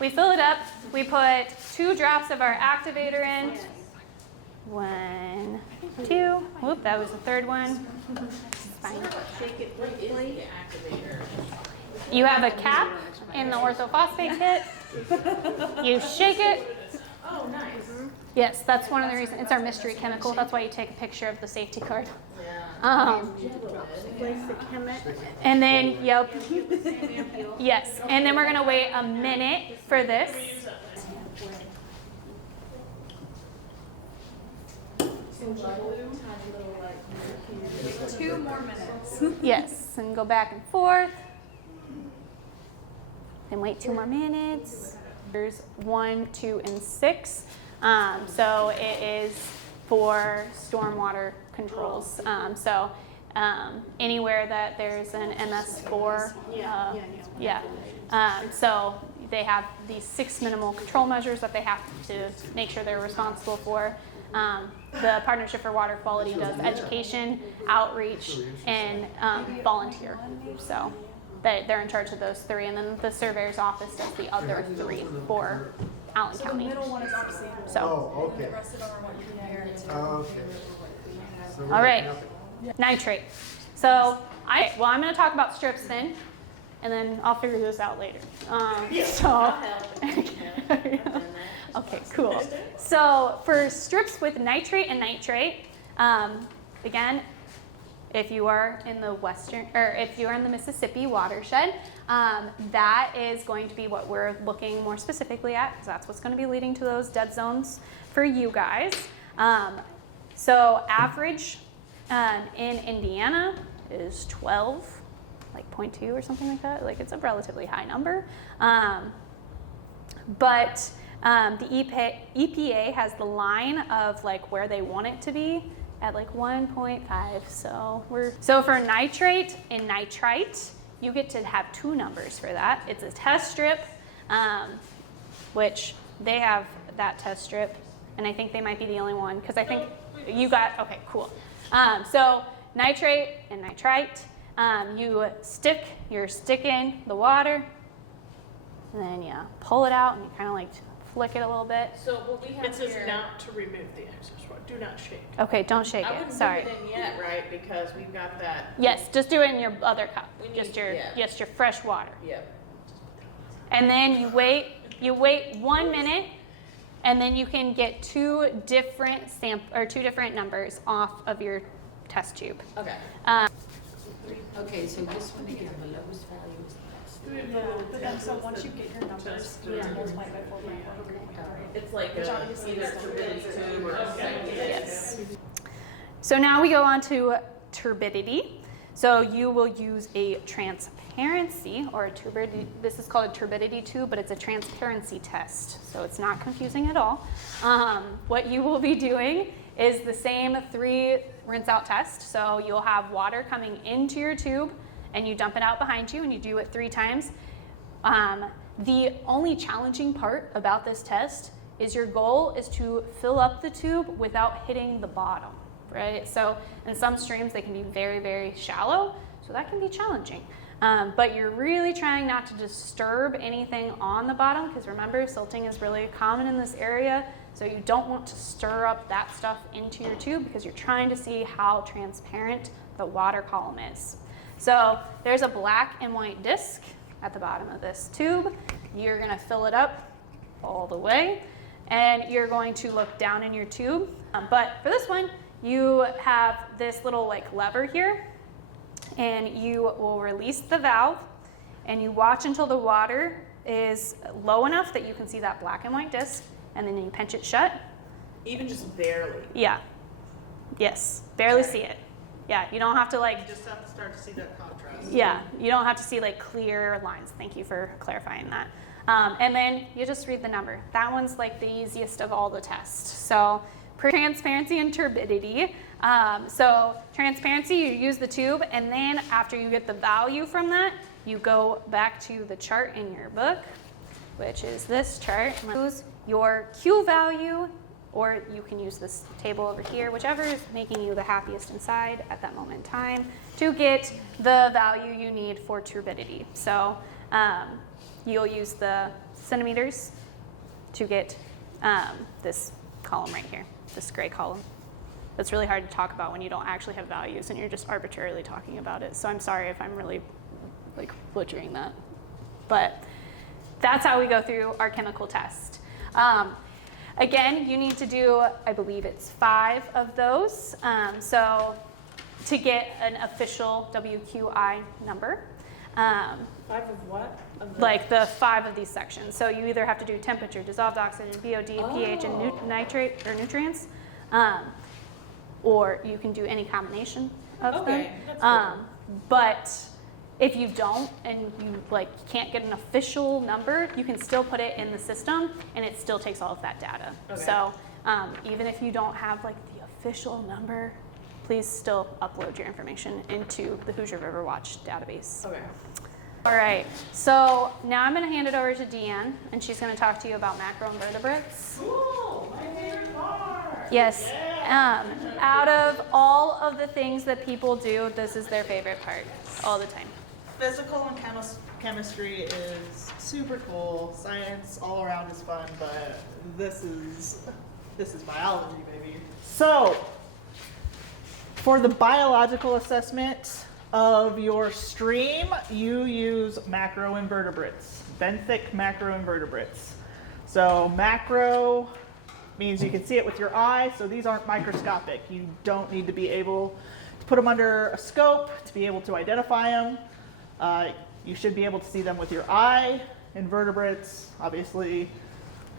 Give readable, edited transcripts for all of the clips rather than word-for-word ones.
we fill it up. We put 2 drops of our activator in. 1, 2. Whoop, that was the 3rd one. Fine. You have a cap in the orthophosphate kit. You shake it. Oh, nice. Yes, that's one of the reasons. It's our mystery chemical. That's why you take a picture of the safety card. And then, yep. Yes, and then we're going to wait a minute for this. Two more minutes. Yes, and go back and forth. Then wait 2 more minutes. There's 1, 2, and 6. So it is for stormwater controls. Anywhere that there's an MS4, so they have these 6 minimal control measures that they have to make sure they're responsible for. The Partnership for Water Quality does education, outreach, and volunteer. So they're in charge of those 3, and then the surveyor's office does the other 3 for Allen County. The middle one is obviously. Oh, okay. The rest of them are what you can hear. Okay. So All right, nitrate. So I'm going to talk about strips then, and then I'll figure this out later. Okay, cool. So for strips with nitrate and nitrate, again, if you are in the if you are in the Mississippi watershed, that is going to be what we're looking more specifically at, because that's what's going to be leading to those dead zones for you guys. So average in Indiana is 12, like 0.2 or something like that. Like, it's a relatively high number. But the EPA has the line of like where they want it to be at like 1.5. So for nitrate and nitrite, you get to have 2 numbers for that. It's a test strip, which they have that test strip, and I think they might be the only one, because I think you got, okay, cool. So nitrate and nitrite, you're sticking the water, and then you pull it out and you kind of like flick it a little bit. So what we have It says here, not to remove the excess water. Do not shake. Okay, don't shake I it. wouldn't Sorry. put it in yet, right? Because we've got that. Yes, just do it in your other cup. We need- Just your yeah. your fresh water. Yep. And then you wait 1 minute, and then you can get 2 different two different numbers off of your test tube. Okay. Okay, so this one again, the lowest value is the best. Yeah, but then so once you get your numbers, you have to multiply by 4.1. It's like Which a, obviously either is still turbidity good. tube or a second. Yes. So now we go on to turbidity. So you will use a transparency or a turbidity. This is called a turbidity tube, but it's a transparency test. So it's not confusing at all. What you will be doing is the same 3 rinse out test. So you'll have water coming into your tube, and you dump it out behind you, and you do it 3 times. The only challenging part about this test is your goal is to fill up the tube without hitting the bottom, right? So in some streams, they can be very, very shallow, so that can be challenging. But you're really trying not to disturb anything on the bottom, because remember, silting is really common in this area, so you don't want to stir up that stuff into your tube, because you're trying to see how transparent the water column is. So there's a black and white disc at the bottom of this tube. You're going to fill it up all the way, and you're going to look down in your tube. But for this one, you have this little like lever here, and you will release the valve, and you watch until the water is low enough that you can see that black and white disc, and then you pinch it shut. Even just barely. Yeah. Yes. Barely see it. Yeah. You don't have to like. You just have to start to see that contrast. Yeah. You don't have to see like clear lines. Thank you for clarifying that. And then you just read the number. That one's like the easiest of all the tests. So transparency and turbidity. So transparency, you use the tube, and then after you get the value from that, you go back to the chart in your book, which is this chart. Use your Q value or you can use this table over here, whichever is making you the happiest inside at that moment in time, to get the value you need for turbidity. So you'll use the centimeters to get this column right here, this gray column. That's really hard to talk about when you don't actually have values and you're just arbitrarily talking about it. So I'm sorry if I'm really like butchering that. But that's how we go through our chemical test. Again, you need to do, I believe it's 5 of those. So to get an official WQI number. 5 of what? Like the 5 of these sections. So you either have to do temperature, dissolved oxygen, BOD, pH, and nitrate or nutrients, or you can do any combination of them. That's cool. But if you don't and you like can't get an official number, you can still put it in the system, and it still takes all of that data. Okay. So even if you don't have like the official number, please still upload your information into the Hoosier River Watch database. Okay. All right, so now I'm going to hand it over to Deanne, and she's going to talk to you about macroinverbrates. Cool, my favorite part. Yes, out of all of the things that people do, this is their favorite part all the time. Physical and chemistry is super cool. Science all around is fun, but this is biology, baby. So, for the biological assessment of your stream, you use macroinverbrates, benthic macroinverbrates. So macro means you can see it with your eye, so these aren't microscopic. You don't need to be able to put them under a scope to be able to identify them. You should be able to see them with your eye. Invertebrates, obviously,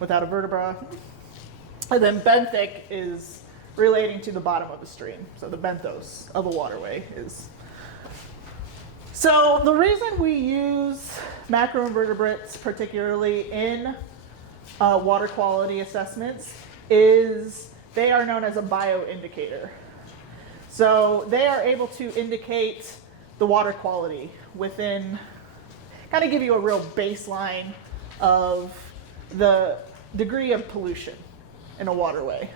without a vertebra. And then benthic is relating to the bottom of the stream. So the benthos of a waterway is. So the reason we use macroinvertebrates, particularly in water quality assessments, is they are known as a bioindicator. So they are able to indicate the water quality within, kind of give you a real baseline of the degree of pollution in a waterway.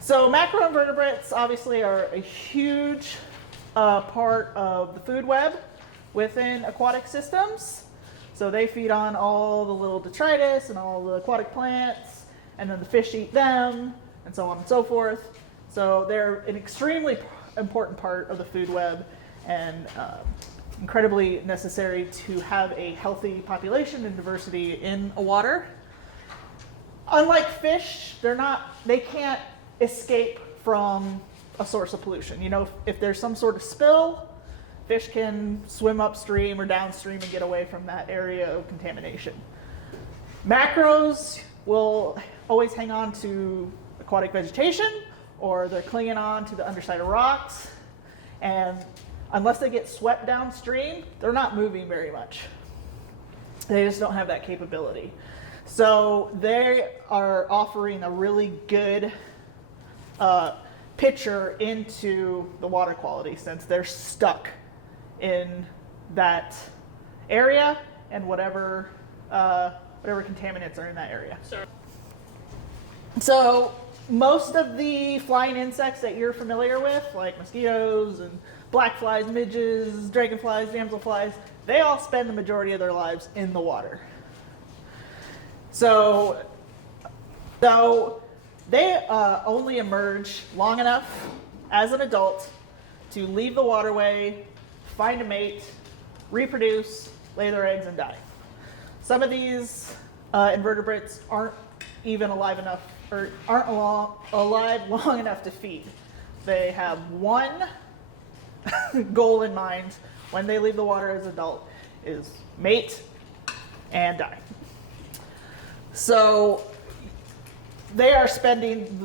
So macroinvertebrates obviously are a huge part of the food web within aquatic systems. So they feed on all the little detritus and all the aquatic plants, and then the fish eat them, and so on and so forth. So they're an extremely important part of the food web, and incredibly necessary to have a healthy population and diversity in a water. Unlike fish, they can't escape from a source of pollution. You know, if there's some sort of spill, fish can swim upstream or downstream and get away from that area of contamination. Macros will always hang on to aquatic vegetation, or they're clinging on to the underside of rocks, and unless they get swept downstream, they're not moving very much. They just don't have that capability. So they are offering a really good picture into the water quality, since they're stuck in that area and whatever contaminants are in that area. Sorry. So most of the flying insects that you're familiar with, like mosquitoes and black flies, midges, dragonflies, damselflies, they all spend the majority of their lives in the water. So they only emerge long enough as an adult to leave the waterway, find a mate, reproduce, lay their eggs, and die. Some of these invertebrates aren't even alive enough, or aren't alive long enough to feed. They have one goal in mind when they leave the water as an adult, is mate and die. So they are spending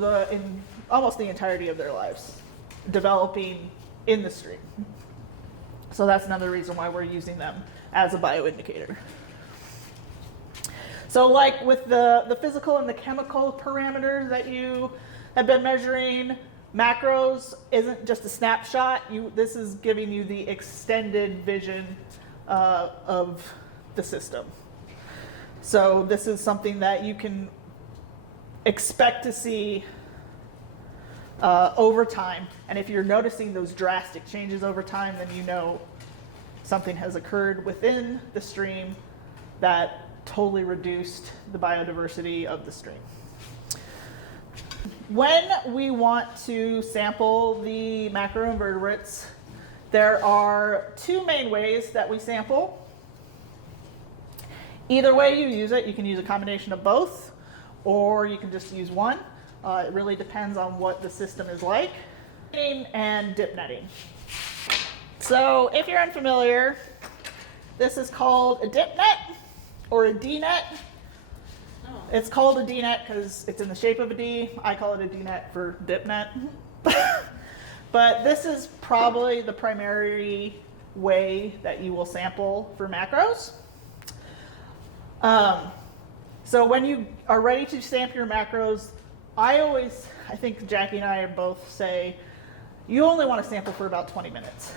almost the entirety of their lives developing in the stream. So that's another reason why we're using them as a bioindicator. So like with the physical and the chemical parameters that you have been measuring, macros isn't just a snapshot. This is giving you the extended vision of the system. So this is something that you can expect to see over time. And if you're noticing those drastic changes over time, then you know something has occurred within the stream that totally reduced the biodiversity of the stream. When we want to sample the macroinvertebrates, there are two main ways that we sample. Either way you use it, you can use a combination of both, or you can just use one. It really depends on what the system is like. And dip netting. So if you're unfamiliar, this is called a dip net or a D net. It's called a D net because it's in the shape of a D. I call it a D net for dip net. But this is probably the primary way that you will sample for macros. So when you are ready to sample your macros, I think Jackie and I both say, you only want to sample for about 20 minutes.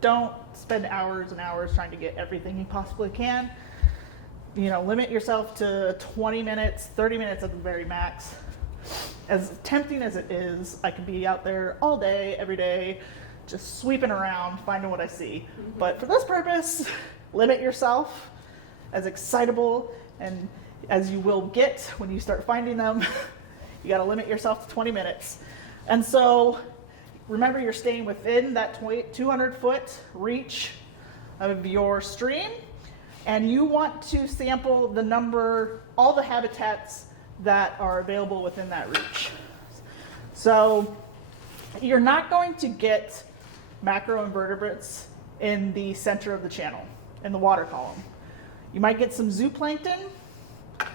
Don't spend hours and hours trying to get everything you possibly can. You know, limit yourself to 20 minutes, 30 minutes at the very max. As tempting as it is, I could be out there all day, every day, just sweeping around, finding what I see. But for this purpose, limit yourself. As excitable and as you will get when you start finding them, you got to limit yourself to 20 minutes. And so remember, you're staying within that 200-foot reach of your stream, and you want to sample all the habitats that are available within that reach. So you're not going to get macroinvertebrates in the center of the channel, in the water column. You might get some zooplankton,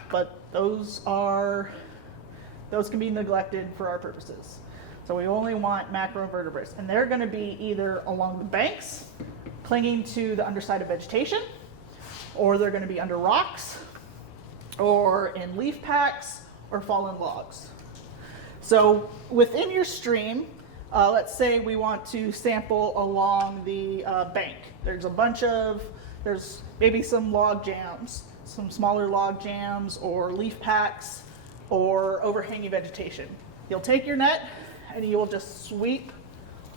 but those can be neglected for our purposes. So we only want macroinvertebrates, and they're going to be either along the banks, clinging to the underside of vegetation, or they're going to be under rocks, or in leaf packs, or fallen logs. So within your stream, let's say we want to sample along the bank. There's maybe some log jams, some smaller log jams, or leaf packs, or overhanging vegetation. You'll take your net and you will just sweep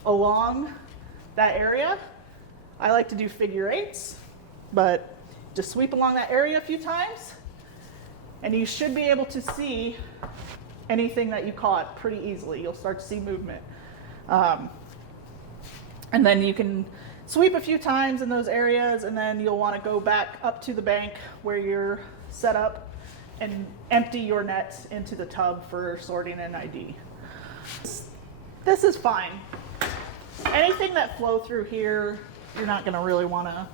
along that area. I like to do figure eights, but just sweep along that area a few times, and you should be able to see anything that you caught pretty easily. You'll start to see movement. And then you can sweep a few times in those areas, and then you'll want to go back up to the bank where you're set up and empty your net into the tub for sorting and ID. This is fine. Anything that flow through here, you're not going to really want to.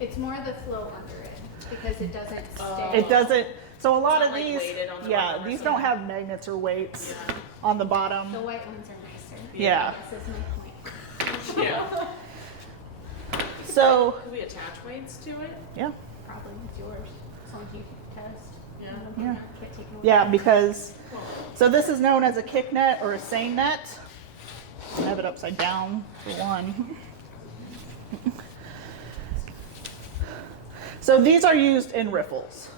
It's more the flow under it because it doesn't stay. It doesn't. So a lot It's of not, like, these, weighted on the yeah, bottom or these something? don't have magnets or weights Yeah. on the bottom. The white ones are nicer. Yeah. This is my point. Yeah. So Could we attach weights to it? yeah, Probably it's yours. As long as you test. Yeah. Yeah. Can't take it away. yeah, because Cool. so this is known as a kick net or a seine net. I have it upside down for one. So these are used in riffles.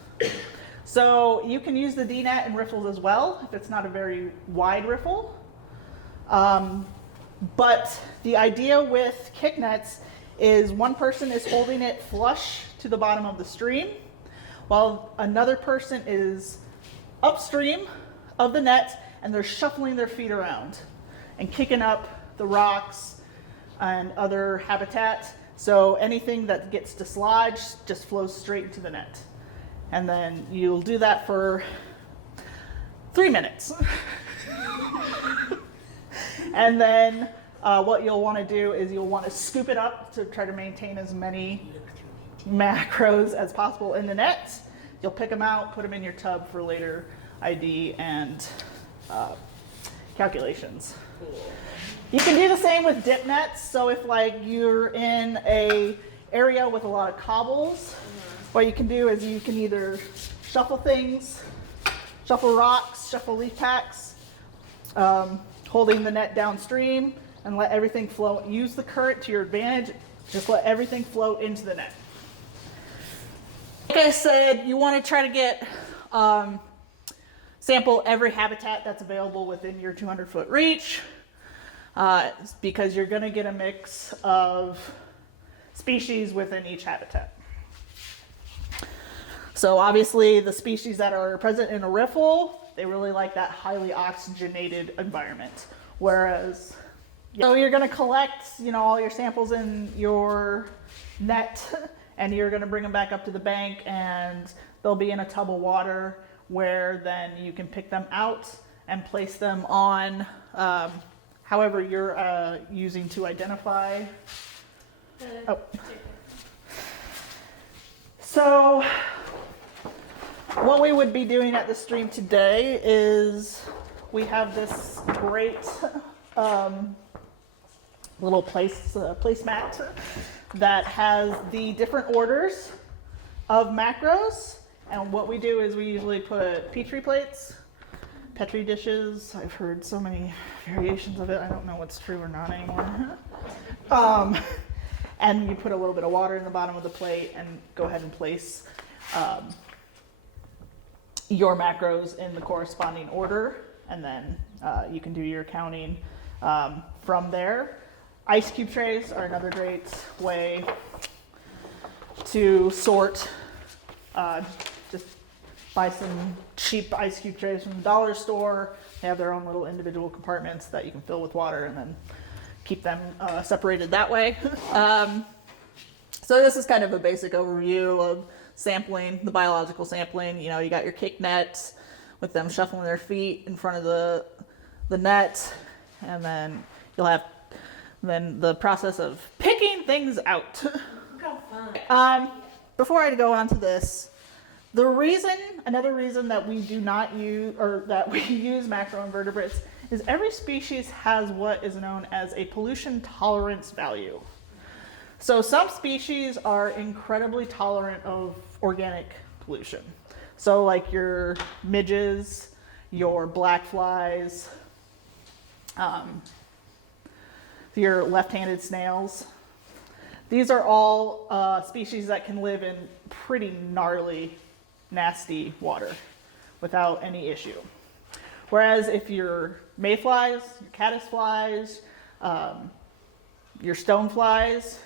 So you can use the D net in riffles as well if it's not a very wide riffle. But the idea with kick nets is one person is holding it flush to the bottom of the stream, while another person is upstream of the net and they're shuffling their feet around and kicking up the rocks and other habitat. So anything that gets dislodged just flows straight into the net. And then you'll do that for 3 minutes. And then what you'll want to do is you'll want to scoop it up to try to maintain as many macros as possible in the net. You'll pick them out, put them in your tub for later ID and calculations. Cool. You can do the same with dip nets. So if like you're in a area with a lot of cobbles, what you can do is you can either shuffle things, shuffle rocks, shuffle leaf packs, holding the net downstream and let everything flow. Use the current to your advantage. Just let everything flow into the net. Like I said, you want to try to get sample every habitat that's available within your 200-foot reach, because you're going to get a mix of species within each habitat. So obviously the species that are present in a riffle, they really like that highly oxygenated environment. Whereas, so you're going to collect, all your samples in your net, and you're going to bring them back up to the bank, and they'll be in a tub of water where then you can pick them out and place them on however you're using to identify. Oh. So what we would be doing at the stream today is we have this great little placemat that has the different orders of macros. And what we do is we usually put Petri plates, Petri dishes. I've heard so many variations of it. I don't know what's true or not anymore. And you put a little bit of water in the bottom of the plate and go ahead and place your macros in the corresponding order. And then you can do your counting from there. Ice cube trays are another great way to sort. Just buy some cheap ice cube trays from the dollar store. They have their own little individual compartments that you can fill with water and then keep them separated that way. So this is kind of a basic overview of sampling, the biological sampling. You got your kick net with them shuffling their feet in front of the net, and then you'll have the process of picking things out. Before I go on to this, another reason that we do not use, or that we use macroinvertebrates, is every species has what is known as a pollution tolerance value. So some species are incredibly tolerant of organic pollution. So like your midges, your black flies, your left-handed snails. These are all species that can live in pretty gnarly, nasty water without any issue. Whereas if your mayflies, your caddisflies, your stoneflies,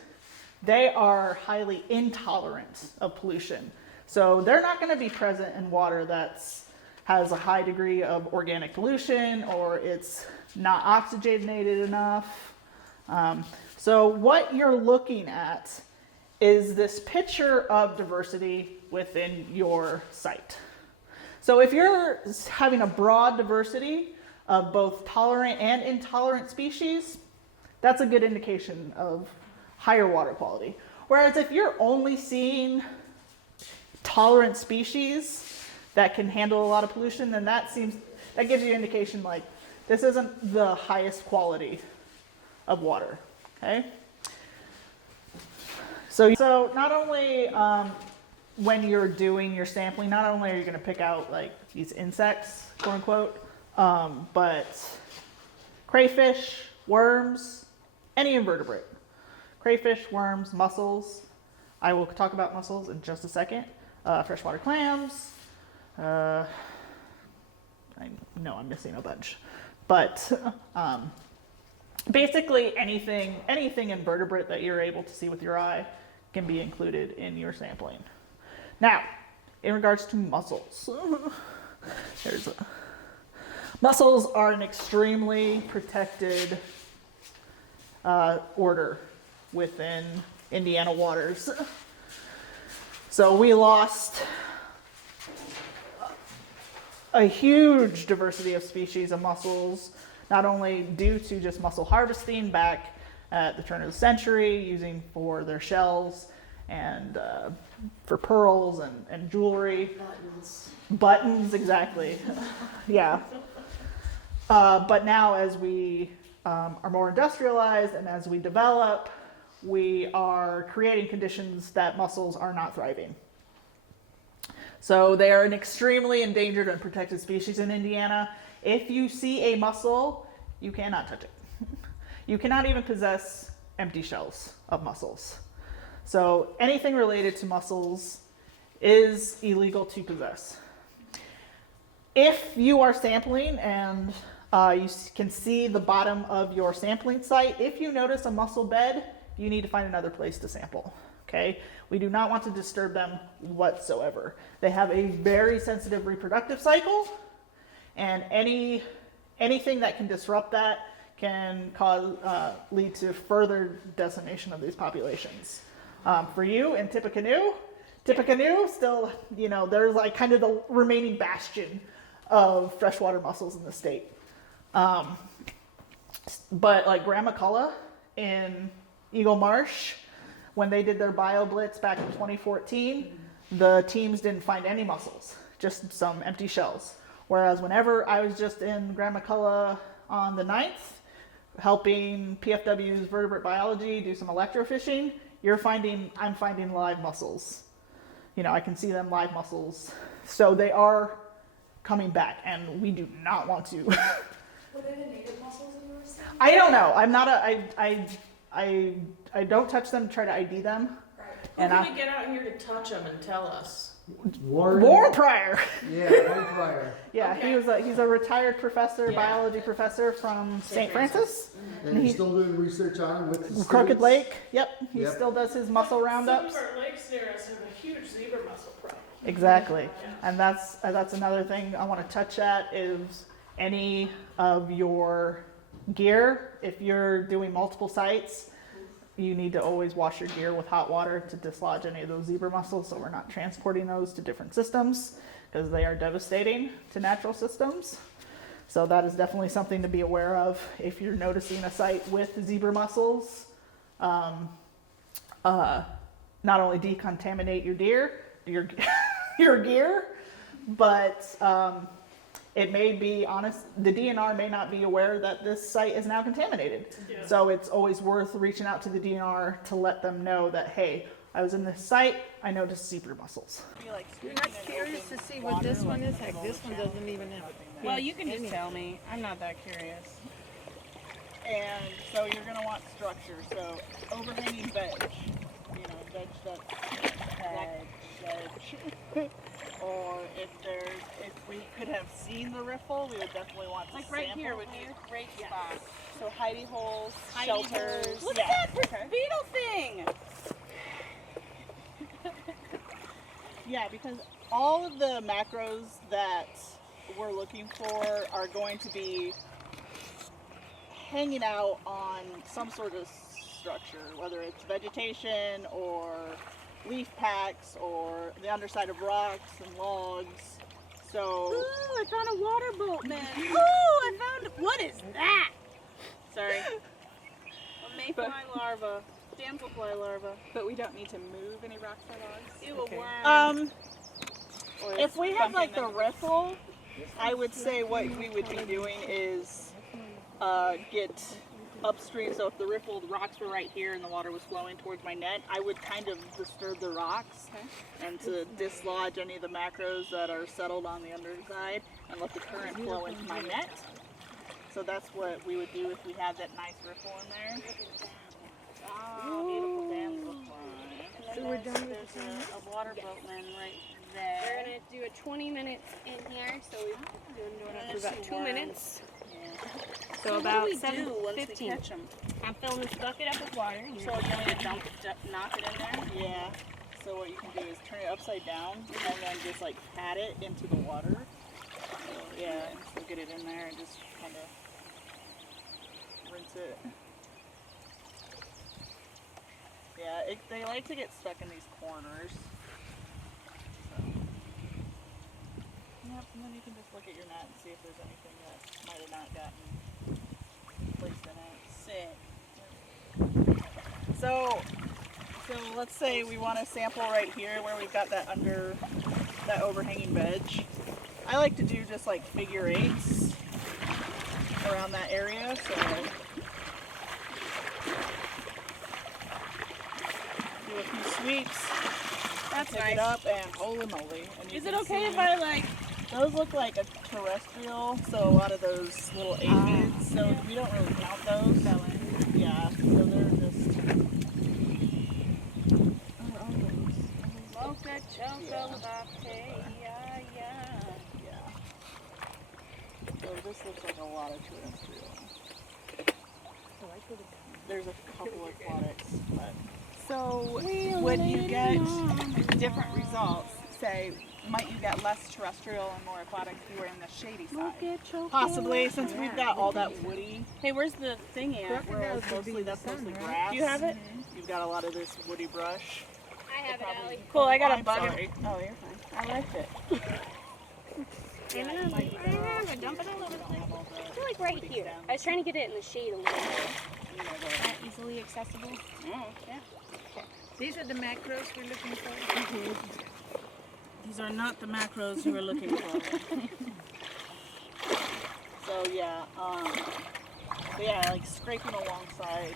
they are highly intolerant of pollution. So they're not going to be present in water that has a high degree of organic pollution, or it's not oxygenated enough. So what you're looking at is this picture of diversity within your site. So if you're having a broad diversity of both tolerant and intolerant species, that's a good indication of higher water quality. Whereas if you're only seeing tolerant species that can handle a lot of pollution, then that gives you an indication like this isn't the highest quality of water. Okay? So not only when you're doing your sampling, not only are you going to pick out like these insects, quote unquote, but crayfish, worms, any invertebrate. Crayfish, worms, mussels. I will talk about mussels in just a second. Freshwater clams. I know I'm missing a bunch. But basically anything invertebrate that you're able to see with your eye can be included in your sampling. Now, in regards to mussels, mussels are an extremely protected order within Indiana waters. So we lost a huge diversity of species of mussels, not only due to just mussel harvesting back at the turn of the century, using for their shells and for pearls and jewelry. Buttons, exactly. Yeah. But now as we are more industrialized and as we develop, we are creating conditions that mussels are not thriving. So they are an extremely endangered and protected species in Indiana. If you see a mussel, you cannot touch it. You cannot even possess empty shells of mussels. So anything related to mussels is illegal to possess. if you are sampling and can see the bottom of your sampling site, if you notice a mussel bed, you need to find another place to sample. Okay, we do not want to disturb them whatsoever. They have a very sensitive reproductive cycle, and anything that can disrupt that can lead to further decimation of these populations. For you in Tippecanoe still, they're like kind of the remaining bastion of freshwater mussels in the state. But like Grandma Culla in Eagle Marsh, when they did their bio blitz back in 2014, the teams didn't find any mussels, just some empty shells. Whereas whenever I was just in Grandma Culla on the 9th, helping PFW's vertebrate biology do some electrofishing, I'm finding live mussels. I can see them live mussels. So they are coming back, and we do not want to. Were they the native mussels that you were saying? I don't know. I'm not I don't touch them, try to ID them. Right. And Who can we get out here to touch them and tell us? Warren Pryor. Yeah, Warren Pryor. Yeah, Okay. he's a retired professor, Yeah. biology professor from St. Francis. And he's still doing research on it with his Crooked students. Lake. Yep, he Yep. still does his mussel roundups. Some of our lakes near us have a huge zebra mussel problem. Exactly, and that's another thing I want to touch at is any of your gear. If you're doing multiple sites, you need to always wash your gear with hot water to dislodge any of those zebra mussels, so we're not transporting those to different systems because they are devastating to natural systems. So that is definitely something to be aware of if you're noticing a site with zebra mussels. Not only decontaminate your gear, but it may be honest, the DNR may not be aware that this site is now contaminated. Yeah. So it's always worth reaching out to the DNR to let them know that, hey, I was in this site, I noticed zebra mussels. You're not curious to see what this one is? Heck, this one doesn't even have. Well, you can just tell me. I'm not that curious. And so you're gonna want structure, so overhanging veg, veg that's or if we could have seen the riffle, we would definitely want to Like right sample here would be a great spot. So hidey holes, Hidey shelters. holes. Look yeah. at that beetle thing! Yeah, because all of the macros that we're looking for are going to be hanging out on some sort of structure, whether it's vegetation or leaf packs or the underside of rocks and logs. So, Ooh, I found a water boat, man. Ooh, I found, what is that? Sorry. A mayfly larva. Damselfly larva. But we don't need to move any rocks or logs. Ew, a worm. Or if we have like the something riffle, I would say what we would be doing is get upstream. So if the riffled rocks were right here and the water was flowing towards my net, I would kind of disturb the rocks and to dislodge any of the macros that are settled on the underside and let the current flow into my net. So that's what we would do if we had that nice riffle in there. Oh, beautiful damselfly. So we're done with There's a water boatman right there. We're gonna do a 20 minutes in here, so we've been doing it for about 2 minutes. So about what do we do once we 7:15. catch 'em? I'm filling stuck it up with water. So you want me to knock it in there? Yeah. So what you can do is turn it upside down and then just like pat it into the water. So, yeah, and so get it in there and just kind of rinse it. Yeah, they like to get stuck in these corners. So. Yep, and then you can just look at your net and see if there's anything that might have not gotten placed in it. Sick. So let's say we want to sample right here where we've got that overhanging veg. I like to do just like figure eights around that area. So do a few sweeps. That's Pick nice. it up and holy moly. And you Is it can okay if see- I like? Those look like a terrestrial, so a lot of those little aphids, so we don't really count those. Yeah, so they're just... Mocha chocolate latte, yeah. Yeah. this looks like a lot of terrestrial. There's a couple of aquatics, but. So would you get different results? Say, might you get less terrestrial and more aquatic if you were in the shady side? Possibly, since we've got all that woody. Hey, where's the thing at? Whereas mostly that's mostly grass. Do you have it? You've got a lot of this woody brush. I have it, Allie. Cool, I got a I'm bug. sorry. Oh, you're fine. I liked it. I have it. Dump it all over the place. I feel like right here. I was trying to get it in the shade a little bit. Not easily accessible. Oh, yeah. These are the macros we're looking for. These are not the macros you were looking for. So yeah, like scraping alongside